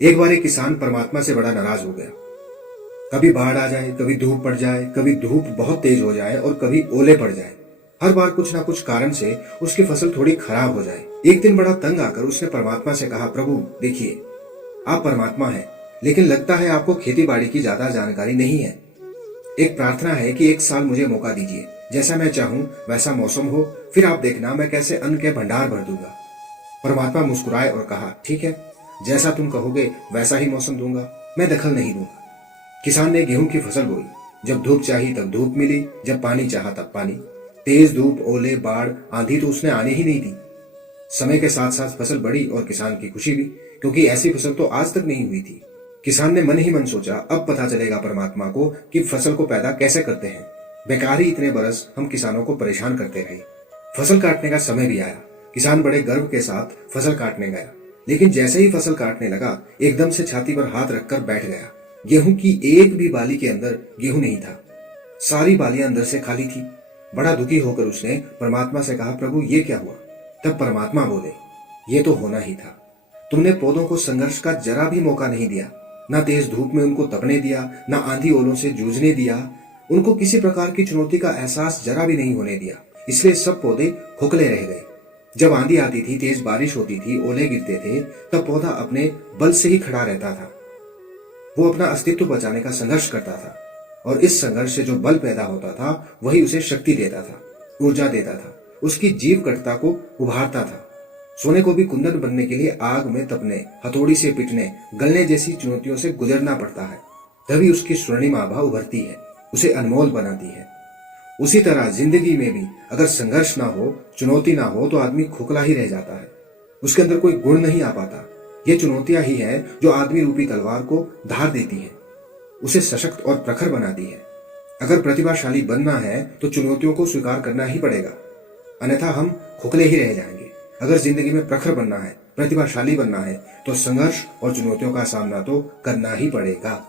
एक बार एक किसान परमात्मा से बड़ा नाराज हो गया। कभी बाढ़ आ जाए, कभी धूप पड़ जाए, कभी धूप बहुत तेज हो जाए और कभी ओले पड़ जाए। हर बार कुछ ना कुछ कारण से उसकी फसल थोड़ी खराब हो जाए। एक दिन बड़ा तंग आकर उसने परमात्मा से कहा, प्रभु देखिए, आप परमात्मा हैं, लेकिन लगता है आपको खेती बाड़ी की ज्यादा जानकारी नहीं है। एक प्रार्थना है कि एक साल मुझे मौका दीजिए, जैसा मैं चाहूं वैसा मौसम हो, फिर आप देखना मैं कैसे अन्न के भंडार भर दूंगा। परमात्मा मुस्कुराए और कहा, ठीक है, जैसा तुम कहोगे वैसा ही मौसम दूंगा, मैं दखल नहीं दूंगा। किसान ने गेहूं की फसल बोई। जब धूप चाही तब धूप मिली, जब पानी चाहा तब पानी। तेज धूप, ओले, बाढ़, आंधी तो उसने आने ही नहीं दी। समय के साथ साथ फसल बढ़ी और किसान की खुशी भी, क्योंकि ऐसी फसल तो आज तक नहीं हुई थी। किसान ने मन ही मन सोचा, अब पता चलेगा परमात्मा को कि फसल को पैदा कैसे करते हैं। बेकार ही इतने बरस हम किसानों को परेशान करते रहे। फसल काटने का समय भी आया। किसान बड़े गर्व के साथ फसल काटने गया, लेकिन जैसे ही फसल काटने लगा, एकदम से छाती पर हाथ रखकर बैठ गया। गेहूं की एक भी बाली के अंदर गेहूं नहीं था। सारी बालियां अंदर से खाली थी। बड़ा दुखी होकर उसने परमात्मा से कहा, प्रभु ये क्या हुआ? तब परमात्मा बोले, ये तो होना ही था। तुमने पौधों को संघर्ष का जरा भी मौका नहीं दिया। ना तेज धूप में उनको तपने दिया, ना आंधी ओलों से जूझने दिया। उनको किसी प्रकार की चुनौती का एहसास जरा भी नहीं होने दिया। इसलिए सब पौधे खोखले रह गए। जब आंधी आती थी, तेज बारिश होती थी, ओले गिरते थे, तब पौधा अपने बल से ही खड़ा रहता था। वो अपना अस्तित्व बचाने का संघर्ष करता था, और इस संघर्ष से जो बल पैदा होता था वही उसे शक्ति देता था, ऊर्जा देता था, उसकी जीव कटता को उभारता था। सोने को भी कुंदन बनने के लिए आग में तपने, हथौड़ी से पिटने, गलने जैसी चुनौतियों से गुजरना पड़ता है, तभी उसकी स्वर्णिम आभा उभरती है, उसे अनमोल बनाती है। उसी तरह जिंदगी में भी अगर संघर्ष ना हो, चुनौती ना हो, तो आदमी खोखला ही रह जाता है। उसके अंदर कोई गुण नहीं आ पाता। ये चुनौतियां ही है जो आदमी रूपी तलवार को धार देती है, उसे सशक्त और प्रखर बनाती है। अगर प्रतिभाशाली बनना है तो चुनौतियों को स्वीकार करना ही पड़ेगा, अन्यथा हम खोखले ही रह जाएंगे। अगर जिंदगी में प्रखर बनना है, प्रतिभाशाली बनना है, तो संघर्ष और चुनौतियों का सामना तो करना ही पड़ेगा।